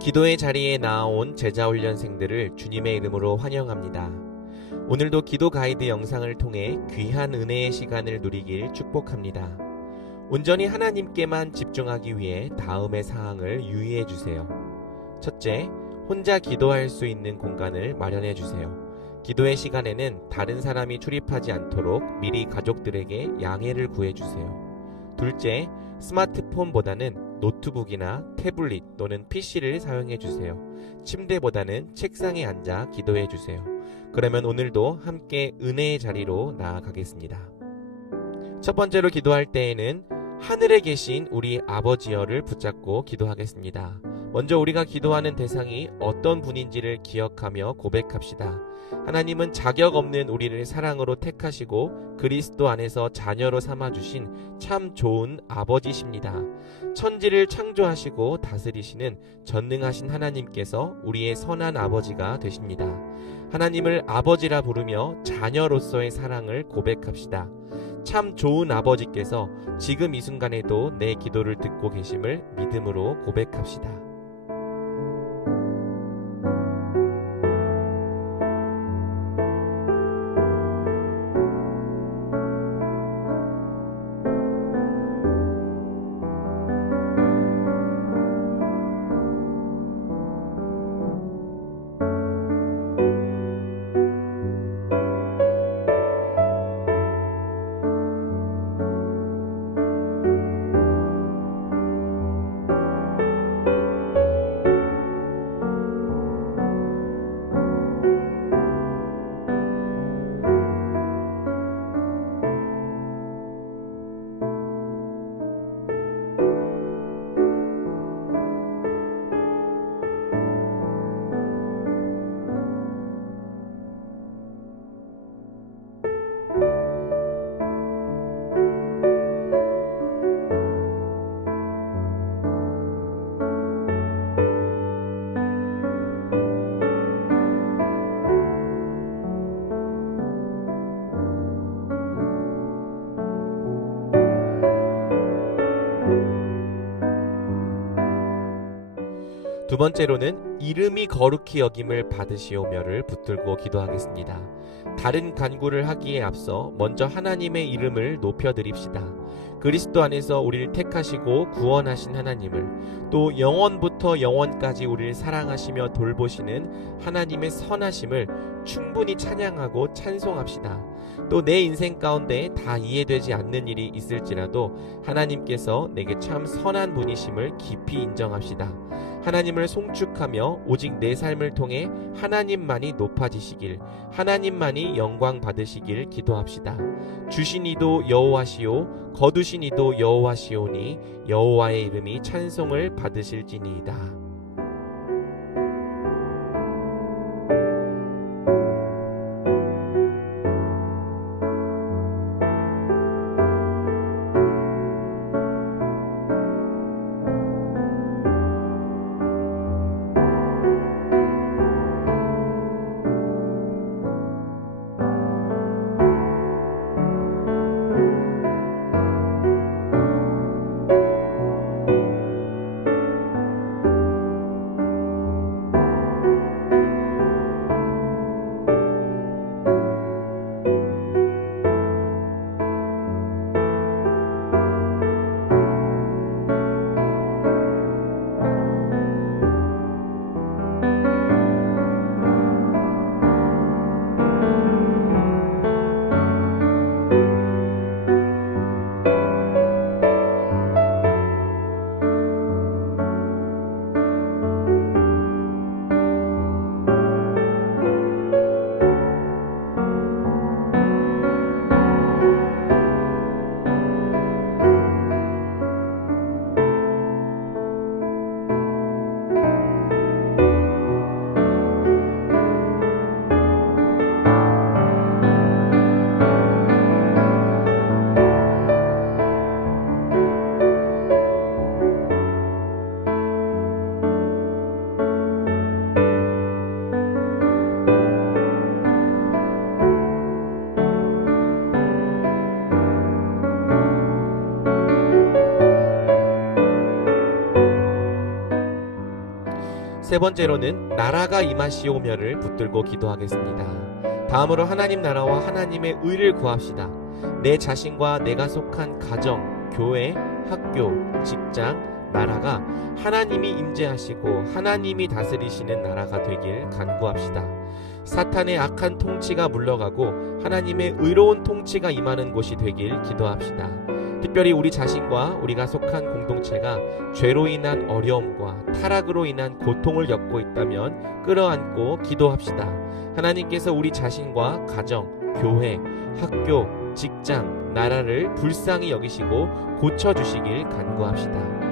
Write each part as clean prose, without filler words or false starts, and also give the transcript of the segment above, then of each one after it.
기도의 자리에 나아온 제자훈련생들을 주님의 이름으로 환영합니다. 오늘도 기도 가이드 영상을 통해 귀한 은혜의 시간을 누리길 축복합니다. 온전히 하나님께만 집중하기 위해 다음의 사항을 유의해 주세요. 첫째, 혼자 기도할 수 있는 공간을 마련해 주세요. 기도의 시간에는 다른 사람이 출입하지 않도록 미리 가족들에게 양해를 구해 주세요. 둘째, 스마트폰보다는 노트북이나 태블릿 또는 PC를 사용해 주세요. 침대보다는 책상에 앉아 기도해 주세요. 그러면 오늘도 함께 은혜의 자리로 나아가겠습니다. 첫 번째로 기도할 때에는 하늘에 계신 우리 아버지여를 붙잡고 기도하겠습니다. 먼저 우리가 기도하는 대상이 어떤 분인지를 기억하며 고백합시다. 하나님은 자격 없는 우리를 사랑으로 택하시고 그리스도 안에서 자녀로 삼아주신 참 좋은 아버지십니다. 천지를 창조하시고 다스리시는 전능하신 하나님께서 우리의 선한 아버지가 되십니다. 하나님을 아버지라 부르며 자녀로서의 사랑을 고백합시다. 참 좋은 아버지께서 지금 이 순간에도 내 기도를 듣고 계심을 믿음으로 고백합시다. 두 번째로는 이름이 거룩히 여김을 받으시오며를 붙들고 기도하겠습니다. 다른 간구를 하기에 앞서 먼저 하나님의 이름을 높여드립시다. 그리스도 안에서 우리를 택하시고 구원하신 하나님을, 또 영원부터 영원까지 우리를 사랑하시며 돌보시는 하나님의 선하심을 충분히 찬양하고 찬송합시다. 또 내 인생 가운데 다 이해되지 않는 일이 있을지라도 하나님께서 내게 참 선한 분이심을 깊이 인정합시다. 하나님을 송축하며 오직 내 삶을 통해 하나님만이 높아지시길, 하나님만이 영광 받으시길 기도합시다. 주신 이도 여호와시오, 거두신 이도 여호와시오니 여호와의 이름이 찬송을 받으실지니이다. 세 번째로는 나라가 임하시오며를 붙들고 기도하겠습니다. 다음으로 하나님 나라와 하나님의 의를 구합시다. 내 자신과 내가 속한 가정, 교회, 학교, 직장, 나라가 하나님이 임재하시고 하나님이 다스리시는 나라가 되길 간구합시다. 사탄의 악한 통치가 물러가고 하나님의 의로운 통치가 임하는 곳이 되길 기도합시다. 특별히 우리 자신과 우리가 속한 공동체가 죄로 인한 어려움과 타락으로 인한 고통을 겪고 있다면 끌어안고 기도합시다. 하나님께서 우리 자신과 가정, 교회, 학교, 직장, 나라를 불쌍히 여기시고 고쳐주시길 간구합시다.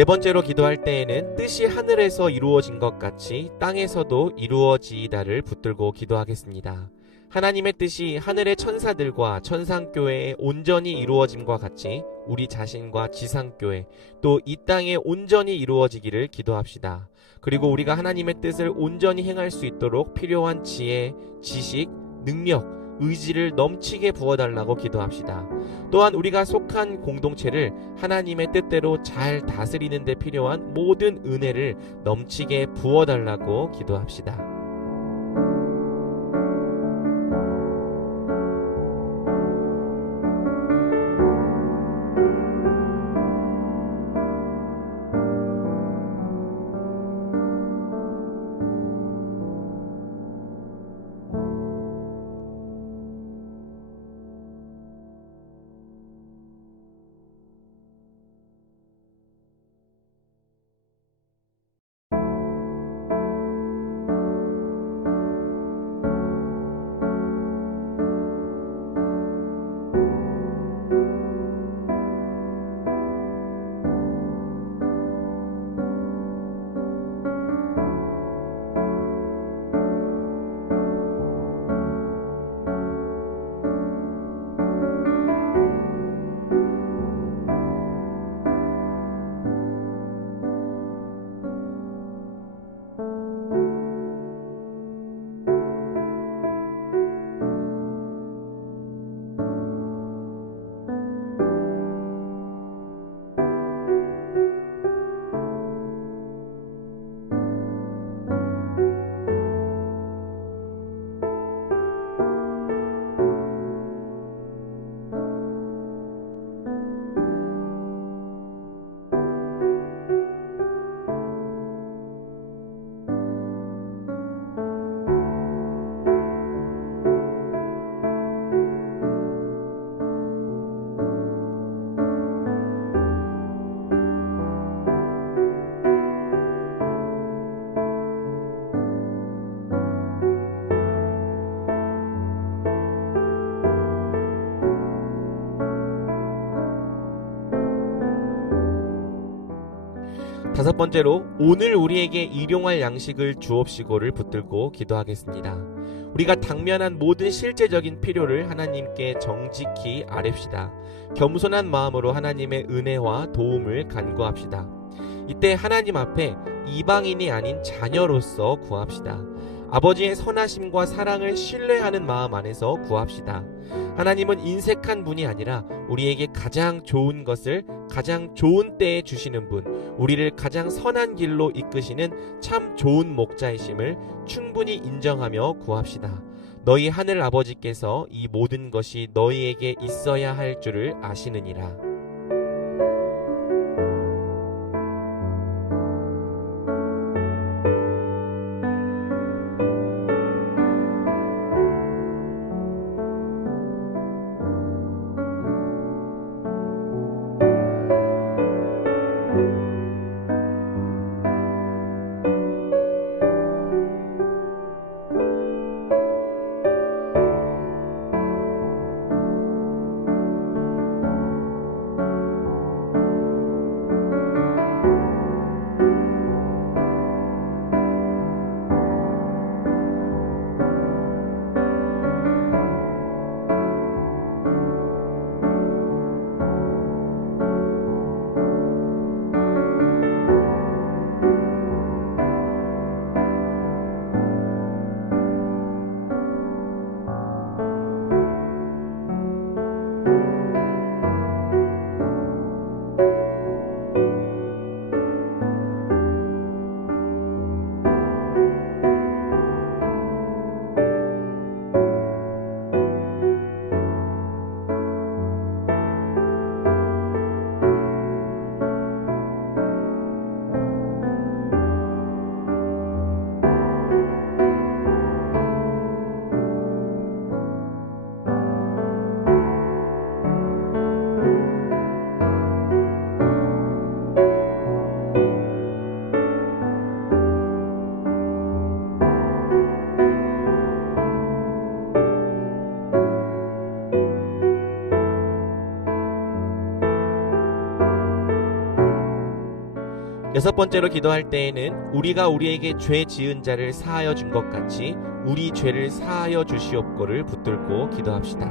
네 번째로 기도할 때에는 뜻이 하늘에서 이루어진 것 같이 땅에서도 이루어지이다를 붙들고 기도하겠습니다. 하나님의 뜻이 하늘의 천사들과 천상교회에 온전히 이루어짐과 같이 우리 자신과 지상교회 또 이 땅에 온전히 이루어지기를 기도합시다. 그리고 우리가 하나님의 뜻을 온전히 행할 수 있도록 필요한 지혜, 지식, 능력, 의지를 넘치게 부어달라고 기도합시다. 또한 우리가 속한 공동체를 하나님의 뜻대로 잘 다스리는 데 필요한 모든 은혜를 넘치게 부어달라고 기도합시다. 다섯 번째로 오늘 우리에게 일용할 양식을 주옵시고를 붙들고 기도하겠습니다. 우리가 당면한 모든 실제적인 필요를 하나님께 정직히 아뢰시다. 겸손한 마음으로 하나님의 은혜와 도움을 간구합시다. 이때 하나님 앞에 이방인이 아닌 자녀로서 구합시다. 아버지의 선하심과 사랑을 신뢰하는 마음 안에서 구합시다. 하나님은 인색한 분이 아니라 우리에게 가장 좋은 것을 가장 좋은 때에 주시는 분, 우리를 가장 선한 길로 이끄시는 참 좋은 목자이심을 충분히 인정하며 구합시다. 너희 하늘 아버지께서 이 모든 것이 너희에게 있어야 할 줄을 아시느니라. 여섯 번째로 기도할 때에는 우리가 우리에게 죄 지은 자를 사하여 준 것 같이 우리 죄를 사하여 주시옵고를 붙들고 기도합시다.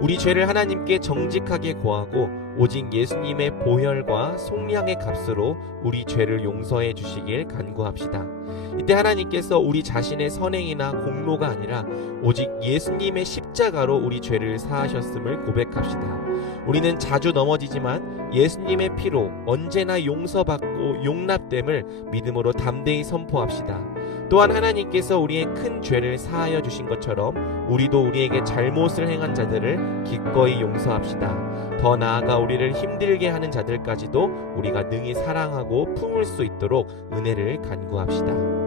우리 죄를 하나님께 정직하게 고하고 오직 예수님의 보혈과 속량의 값으로 우리 죄를 용서해 주시길 간구합시다. 이때 하나님께서 우리 자신의 선행이나 공로가 아니라 오직 예수님의 십자가로 우리 죄를 사하셨음을 고백합시다. 우리는 자주 넘어지지만 예수님의 피로 언제나 용서받고 용납됨을 믿음으로 담대히 선포합시다. 또한 하나님께서 우리의 큰 죄를 사하여 주신 것처럼 우리도 우리에게 잘못을 행한 자들을 기꺼이 용서합시다. 더 나아가 우리를 힘들게 하는 자들까지도 우리가 능히 사랑하고 품을 수 있도록 은혜를 간구합시다.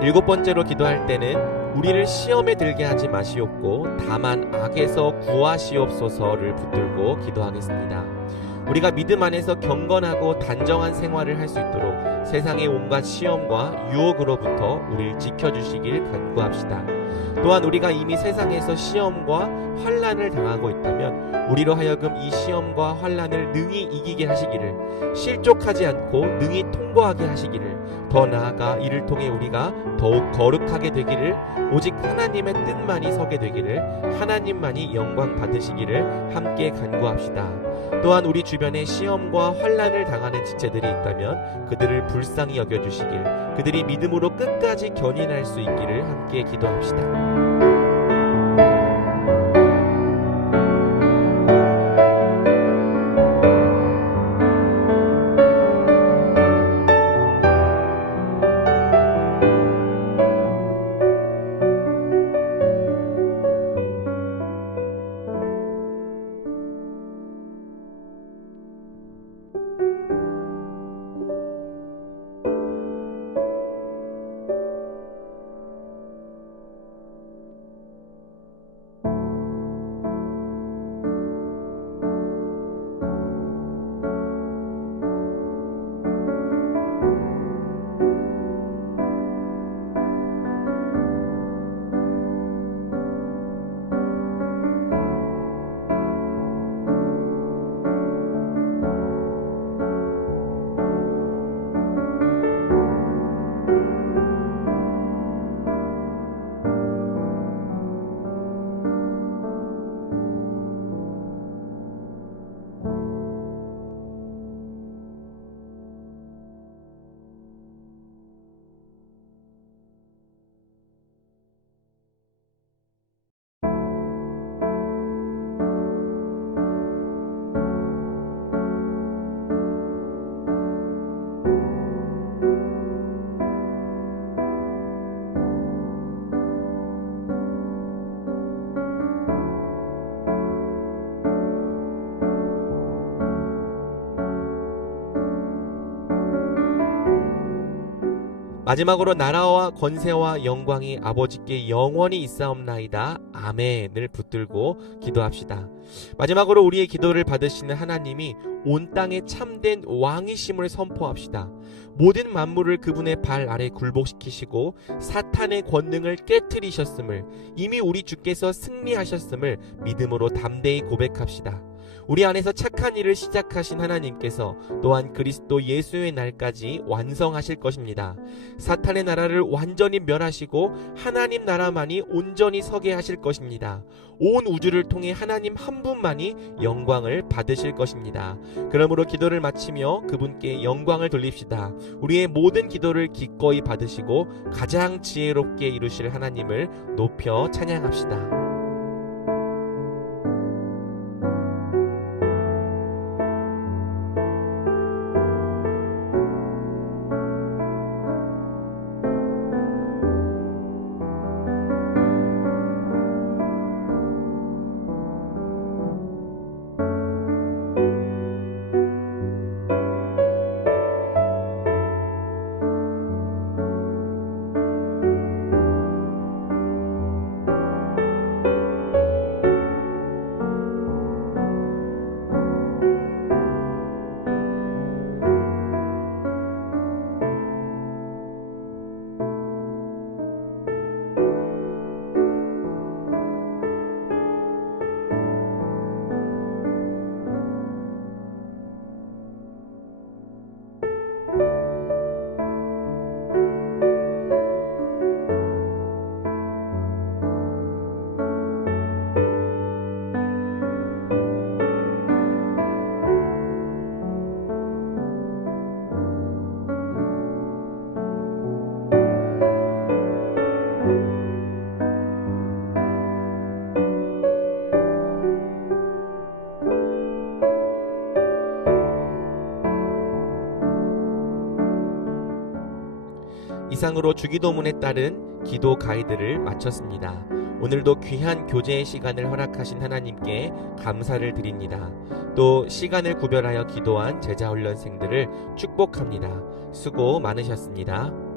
7번째로 기도할 때는 우리를 시험에 들게 하지 마시옵고 다만 악에서 구하시옵소서를 붙들고 기도하겠습니다. 우리가 믿음 안에서 경건하고 단정한 생활을 할 수 있도록 세상의 온갖 시험과 유혹으로부터 우리를 지켜주시길 간구합시다. 또한 우리가 이미 세상에서 시험과 환난을 당하고 있다면 우리로 하여금 이 시험과 환난을 능히 이기게 하시기를, 실족하지 않고 능히 통과하게 하시기를, 더 나아가 이를 통해 우리가 더욱 거룩하게 되기를, 오직 하나님의 뜻만이 서게 되기를, 하나님만이 영광 받으시기를 함께 간구합시다. 또한 우리 주변에 시험과 환난을 당하는 지체들이 있다면 그들을 불쌍히 여겨주시길, 그들이 믿음으로 끝까지 견인할 수 있기를 함께 기도합시다. 마지막으로 나라와 권세와 영광이 아버지께 영원히 있사옵나이다. 아멘을 붙들고 기도합시다. 마지막으로 우리의 기도를 받으시는 하나님이 온 땅에 참된 왕이심을 선포합시다. 모든 만물을 그분의 발 아래 굴복시키시고 사탄의 권능을 깨트리셨음을, 이미 우리 주께서 승리하셨음을 믿음으로 담대히 고백합시다. 우리 안에서 착한 일을 시작하신 하나님께서 또한 그리스도 예수의 날까지 완성하실 것입니다. 사탄의 나라를 완전히 멸하시고 하나님 나라만이 온전히 서게 하실 것입니다. 온 우주를 통해 하나님 한 분만이 영광을 받으실 것입니다. 그러므로 기도를 마치며 그분께 영광을 돌립시다. 우리의 모든 기도를 기꺼이 받으시고 가장 지혜롭게 이루실 하나님을 높여 찬양합시다. 이상으로 주기도문에 따른 기도 가이드를 마쳤습니다. 오늘도 귀한 교제의 시간을 허락하신 하나님께 감사를 드립니다. 또 시간을 구별하여 기도한 제자훈련생들을 축복합니다. 수고 많으셨습니다.